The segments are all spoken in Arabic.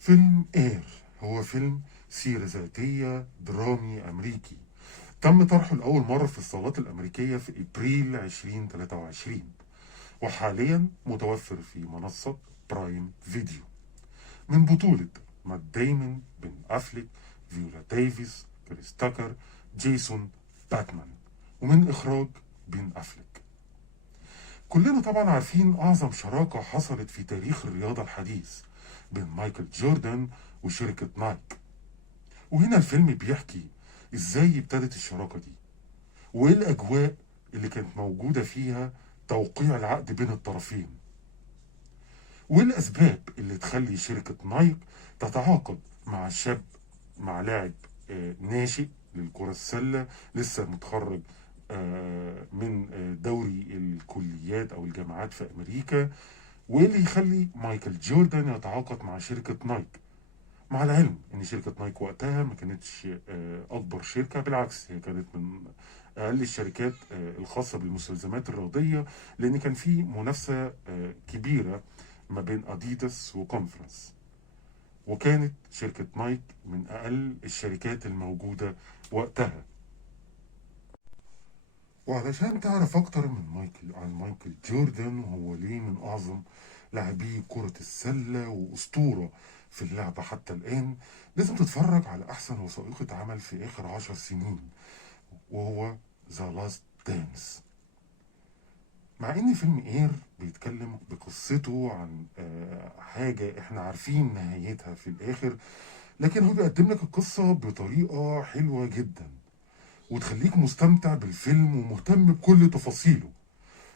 فيلم اير هو فيلم سيرة ذاتية درامي أمريكي. تم طرحه لأول مرة في الصالات الأمريكية في إبريل 2023، وحاليا متوفر في منصة برايم فيديو. من بطولة مات دايمون، بن أفليك، فيولا ديفيس، كريس تاكر، جيسون باتمان، ومن إخراج بن أفليك. كلنا طبعا عارفين أعظم شراكة حصلت في تاريخ الرياضة الحديث بين مايكل جوردن وشركة نايك. وهنا الفيلم بيحكي ازاي ابتدت الشراكة دي، وايه الاجواء اللي كانت موجودة فيها توقيع العقد بين الطرفين، وايه الاسباب اللي تخلي شركة نايك تتعاقد مع شاب، مع لاعب ناشئ للكرة السلة لسه متخرج من دوري الكليات او الجامعات في امريكا، وايه اللي يخلي مايكل جوردن يتعاقد مع شركة نايك، مع العلم ان شركه نايك وقتها ما كانتش اكبر شركه، بالعكس هي كانت من اقل الشركات الخاصه بالمستلزمات الرياضيه، لان كان في منافسه كبيره ما بين اديداس وكونفرنس، وكانت شركه نايك من اقل الشركات الموجوده وقتها. وعلشان تعرف اكتر عن مايكل جوردن وهو ليه من اعظم لاعبي كرة السلة واسطورة في اللعبة حتى الان، لازم تتفرج على احسن وثائقي عمل في اخر 10 سنين، وهو ذا لاست دانس. مع ان فيلم اير بيتكلم بقصته عن حاجة احنا عارفين نهايتها في الاخر، لكن هو بيقدم لك القصة بطريقة حلوة جدا وتخليك مستمتع بالفيلم ومهتم بكل تفاصيله،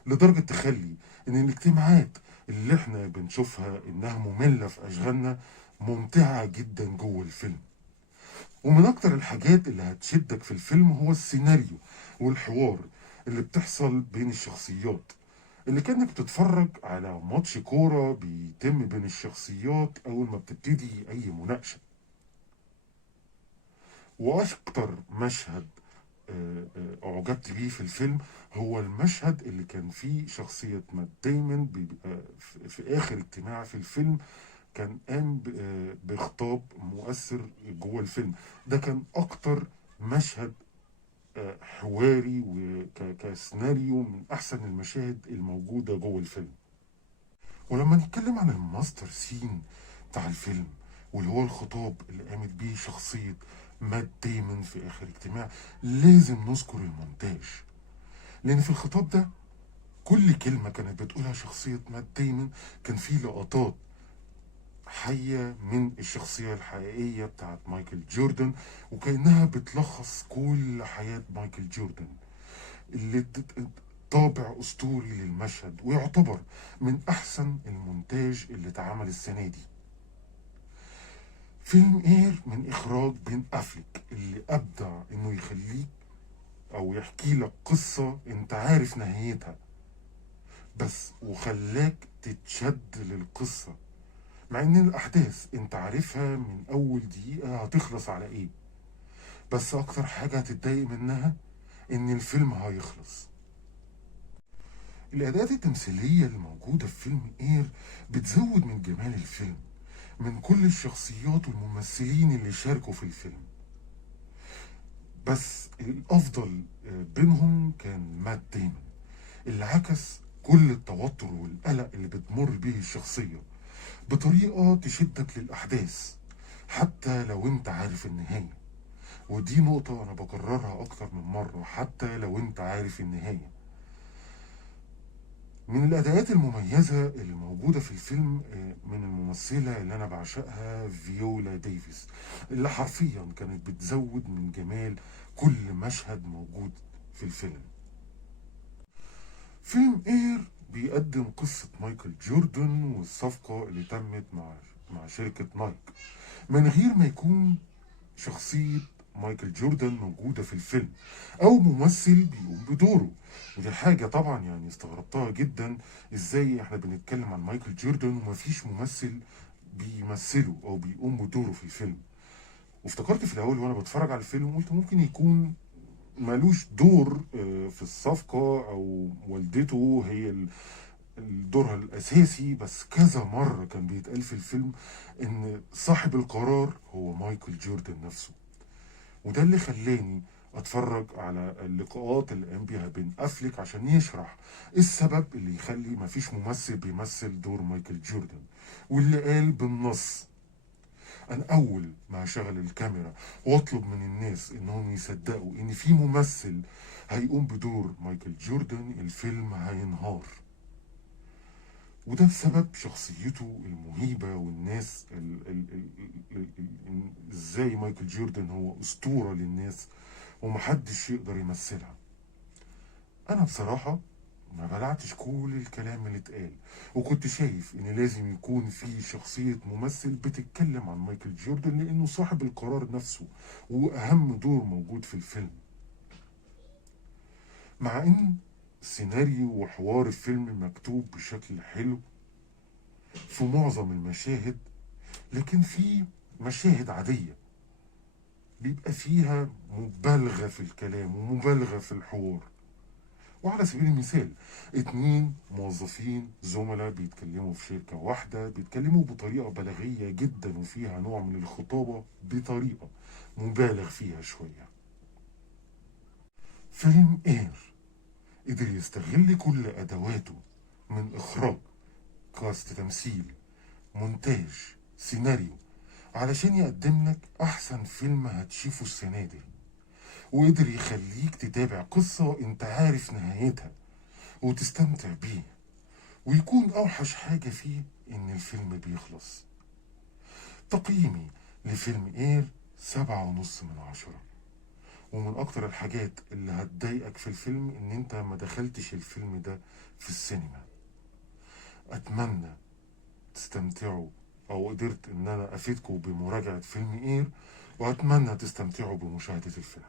لدرجة تخلي إن الاجتماعات اللي إحنا بنشوفها إنها مملة في أشغالنا ممتعة جدا جوه الفيلم. ومن أكتر الحاجات اللي هتشدك في الفيلم هو السيناريو والحوار اللي بتحصل بين الشخصيات، اللي كأنك بتتفرج على ماتش كورة بيتم بين الشخصيات أول ما بتبتدي أي مناقشة. وأكتر مشهد أعجبت بيه في الفيلم هو المشهد اللي كان فيه شخصية مات دايمون بيبقى في آخر اجتماع في الفيلم، كان قام بخطاب مؤثر جوه الفيلم. ده كان أكتر مشهد حواري وكسيناريو من أحسن المشاهد الموجودة جوه الفيلم. ولما نتكلم عن الماستر سين بتاع الفيلم، واللي هو الخطاب اللي قامت بيه شخصية مات ديمون في آخر اجتماع، لازم نذكر المونتاج. لأن في الخطاب ده كل كلمة كانت بتقولها شخصية مات ديمون كان في لقطات حية من الشخصية الحقيقية بتاعت مايكل جوردن، وكأنها بتلخص كل حياة مايكل جوردن، اللي طابع أسطوري للمشهد، ويعتبر من أحسن المونتاج اللي اتعمل السنة دي. فيلم اير من إخراج بن أفليك اللي أبدع إنه يخليك أو يحكي لك قصة أنت عارف نهايتها بس، وخلاك تتشد للقصة مع إن الأحداث أنت عارفها من أول دقيقة هتخلص على إيه، بس أكتر حاجة هتتضايق منها إن الفيلم هيخلص. الأداءات التمثيلية الموجودة في فيلم إير بتزود من جمال الفيلم، من كل الشخصيات والممثلين اللي شاركوا في الفيلم، بس الأفضل بينهم كان مات ديمون، اللي عكس كل التوتر والقلق اللي بتمر به الشخصية بطريقة تشدك للأحداث حتى لو انت عارف النهاية. ودي نقطة أنا بكررها أكتر من مرة، حتى لو انت عارف النهاية. من الأداءات المميزة اللي موجودة في الفيلم من الممثلة اللي أنا بعشقها فيولا ديفيس، اللي حرفيا كانت بتزود من جمال كل مشهد موجود في الفيلم. فيلم اير بيقدم قصة مايكل جوردن والصفقة اللي تمت مع شركة نايك، من غير ما يكون شخصية مايكل جوردن موجودة في الفيلم أو ممثل بيقوم بدوره. ودي حاجة طبعا يعني استغربتها جدا، ازاي احنا بنتكلم عن مايكل جوردن ومفيش ممثل بيمثله أو بيقوم بدوره في الفيلم. وافتكرت في الأول وأنا بتفرج على الفيلم قلت ممكن يكون مالوش دور في الصفقة، أو والدته هي دورها الأساسي، بس كذا مرة كان بيتقال في الفيلم إن صاحب القرار هو مايكل جوردن نفسه. وده اللي خلاني أتفرج على اللقاءات اللي قام بيها بين أفليك عشان يشرح إيه السبب اللي يخلي مفيش ممثل بيمثل دور مايكل جوردن. واللي قال بالنص: أنا أول ما هشغل الكاميرا وأطلب من الناس إنهم يصدقوا إن في ممثل هيقوم بدور مايكل جوردن، الفيلم هينهار. وده بسبب شخصيته المهيبة، والناس ازاي مايكل جوردن هو أسطورة للناس ومحدش يقدر يمثلها. أنا بصراحة ما بلعتش كل الكلام اللي اتقال، وكنت شايف إن لازم يكون في شخصية ممثل بتتكلم عن مايكل جوردن، لأنه صاحب القرار نفسه وأهم دور موجود في الفيلم. مع إن سيناريو وحوار الفيلم مكتوب بشكل حلو في معظم المشاهد، لكن في مشاهد عادية بيبقى فيها مبالغة في الكلام ومبالغة في الحوار. وعلى سبيل المثال، اتنين موظفين زملاء بيتكلموا في شركة واحدة، بيتكلموا بطريقة بلاغية جدا وفيها نوع من الخطابة بطريقة مبالغ فيها شوية. فيلم اير قدر يستغل كل أدواته من إخراج، كاست تمثيل، مونتاج، سيناريو، علشان يقدم لك أحسن فيلم هتشوفه السنة دي. وقدر يخليك تتابع قصة انت عارف نهايتها وتستمتع بيه، ويكون أوحش حاجة فيه إن الفيلم بيخلص. تقييمي لفيلم إير 7.5 من 10. ومن أكتر الحاجات اللي هتضايقك في الفيلم إن أنت ما دخلتش الفيلم ده في السينما. أتمنى تستمتعوا، أو قدرت إن أنا أفيدكم بمراجعة فيلم إير، وأتمنى تستمتعوا بمشاهدة الفيلم.